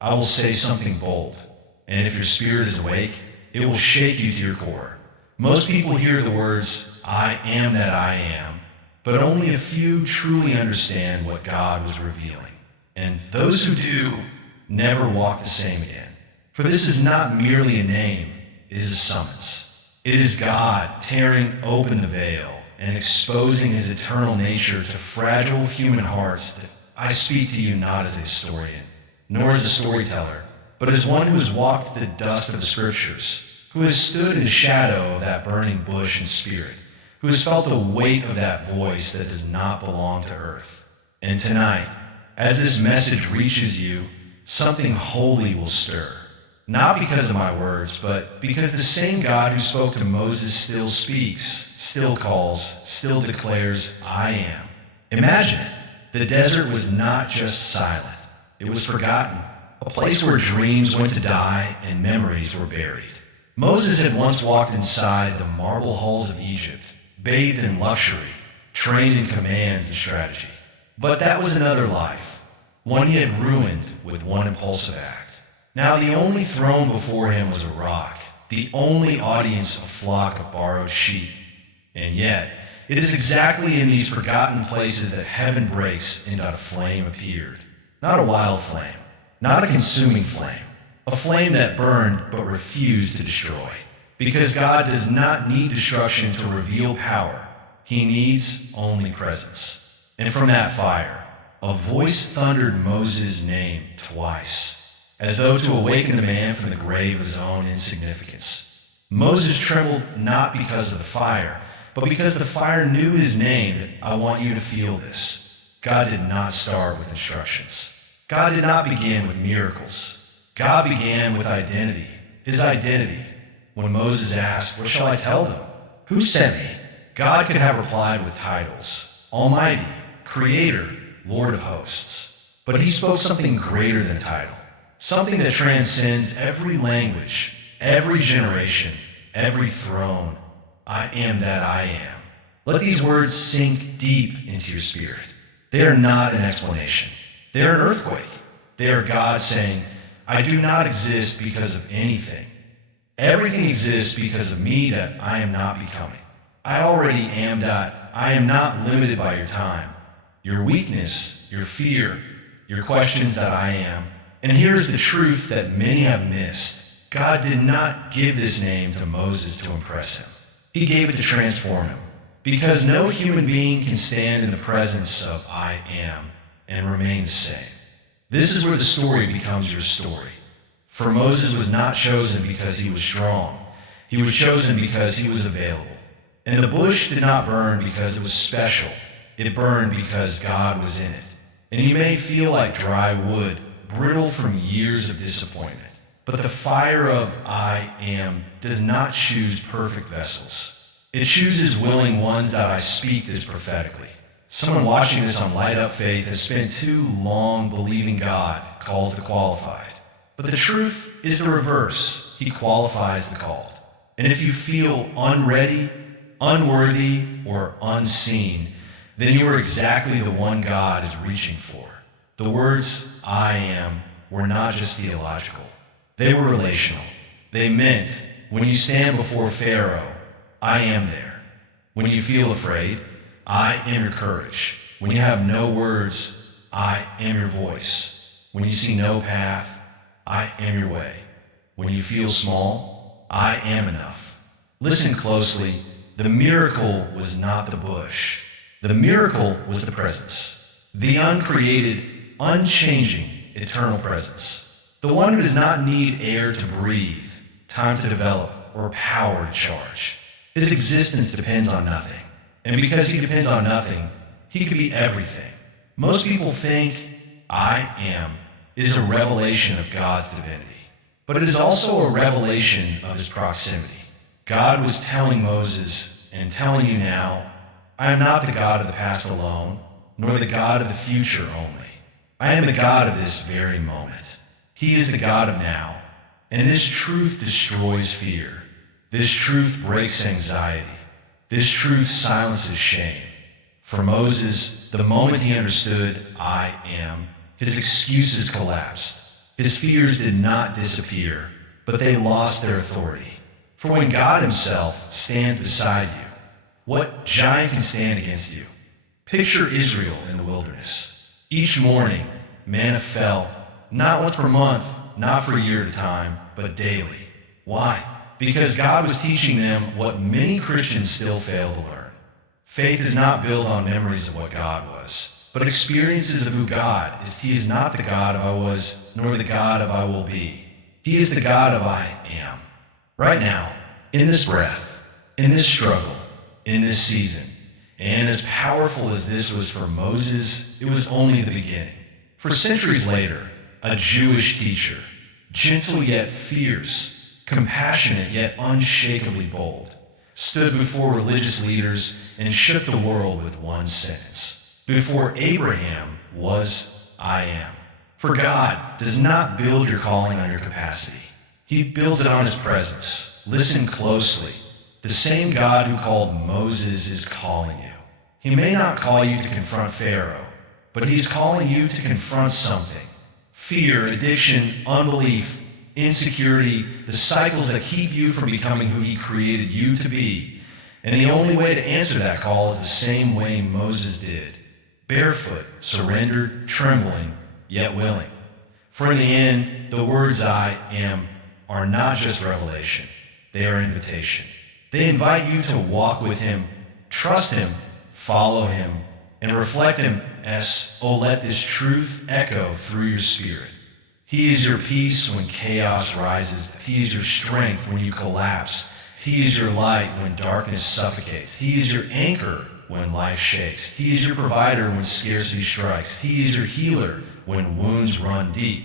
I will say something bold, and if your spirit is awake, it will shake you to your core. Most people hear the words, I am that I am, but only a few truly understand what God was revealing. And those who do never walk the same again. For this is not merely a name, it is a summons. It is God tearing open the veil and exposing his eternal nature to fragile human hearts. That I speak to you not as a historian, nor as a storyteller, but as one who has walked the dust of the scriptures, who has stood in the shadow of that burning bush in spirit, who has felt the weight of that voice that does not belong to earth. And tonight, as this message reaches you, something holy will stir. Not because of my words, but because the same God who spoke to Moses still speaks, still calls, still declares, I am. Imagine it. The desert was not just silent. It was forgotten, a place where dreams went to die and memories were buried. Moses had once walked inside the marble halls of Egypt, bathed in luxury, trained in commands and strategy. But that was another life, one he had ruined with one impulsive act. Now the only throne before him was a rock, the only audience a flock of borrowed sheep. And yet, it is exactly in these forgotten places that heaven breaks and a flame appeared. Not a wild flame, not a consuming flame, a flame that burned but refused to destroy. Because God does not need destruction to reveal power. He needs only presence. And from that fire, a voice thundered Moses' name twice, as though to awaken the man from the grave of his own insignificance. Moses trembled not because of the fire, but because the fire knew his name. I want you to feel this. God did not start with instructions. God did not begin with miracles. God began with identity, his identity. When Moses asked, what shall I tell them? Who sent me? God could have replied with titles, Almighty, Creator, Lord of hosts. But he spoke something greater than title, something that transcends every language, every generation, every throne. I am that I am. Let these words sink deep into your spirit. They are not an explanation. They are an earthquake. They are God saying, I do not exist because of anything. Everything exists because of me that I am not becoming. I already am that I am not limited by your time, your weakness, your fear, your questions that I am. And here's the truth that many have missed. God did not give this name to Moses to impress him. He gave it to transform him. Because no human being can stand in the presence of I am and remain the same. This is where the story becomes your story. For Moses was not chosen because he was strong. He was chosen because he was available. And the bush did not burn because it was special. It burned because God was in it. And you may feel like dry wood, brittle from years of disappointment. But the fire of I am does not choose perfect vessels. It chooses willing ones that I speak this prophetically. Someone watching this on Light Up Faith has spent too long believing God calls the qualified. But the truth is the reverse. He qualifies the called. And if you feel unready, unworthy, or unseen, then you are exactly the one God is reaching for. The words I am were not just theological. They were relational. They meant when you stand before Pharaoh, I am there. When you feel afraid, I am your courage. When you have no words, I am your voice. When you see no path, I am your way. When you feel small, I am enough. Listen closely. The miracle was not the bush. The miracle was the presence. The uncreated, unchanging, eternal presence. The one who does not need air to breathe, time to develop, or power to charge. His existence depends on nothing. And because he depends on nothing, he could be everything. Most people think I am is a revelation of God's divinity. But it is also a revelation of his proximity. God was telling Moses and telling you now, I am not the God of the past alone, nor the God of the future only. I am the God of this very moment. He is the God of now. And this truth destroys fear. This truth breaks anxiety. This truth silences shame. For Moses, the moment he understood I am, his excuses collapsed. His fears did not disappear, but they lost their authority. For when God himself stands beside you, what giant can stand against you? Picture Israel in the wilderness. Each morning, manna fell, not once per month, not for a year at a time, but daily. Why? Because God was teaching them what many Christians still fail to learn. Faith is not built on memories of what God was, but experiences of who God is. He is not the God of I was, nor the God of I will be. He is the God of I am. Right now, in this breath, in this struggle, in this season, and as powerful as this was for Moses, it was only the beginning. For centuries later, a Jewish teacher, gentle yet fierce, compassionate yet unshakably bold, stood before religious leaders and shook the world with one sentence. Before Abraham was I am. For God does not build your calling on your capacity. He builds it on his presence. Listen closely. The same God who called Moses is calling you. He may not call you to confront Pharaoh, but he's calling you to confront something. Fear, addiction, unbelief, insecurity, the cycles that keep you from becoming who he created you to be. And the only way to answer that call is the same way Moses did. Barefoot, surrendered, trembling, yet willing. For in the end, the words I am are not just revelation. They are invitation. They invite you to walk with him, trust him, follow him, and reflect him as, oh, let this truth echo through your spirit. He is your peace when chaos rises. He is your strength when you collapse. He is your light when darkness suffocates. He is your anchor when life shakes. He is your provider when scarcity strikes. He is your healer when wounds run deep.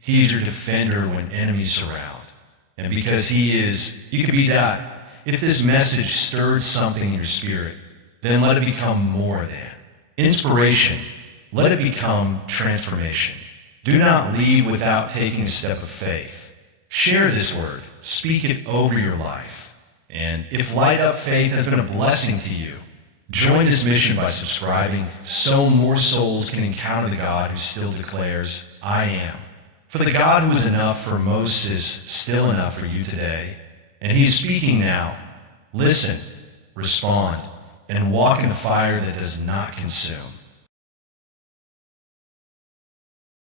He is your defender when enemies surround. And because he is, you can be that. If this message stirred something in your spirit, then let it become more than. Inspiration, let it become transformation. Do not leave without taking a step of faith. Share this word. Speak it over your life. And if Light Up Faith has been a blessing to you, join this mission by subscribing so more souls can encounter the God who still declares, I am. For the God who was enough for Moses is still enough for you today. And he's speaking now. Listen, respond, and walk in the fire that does not consume.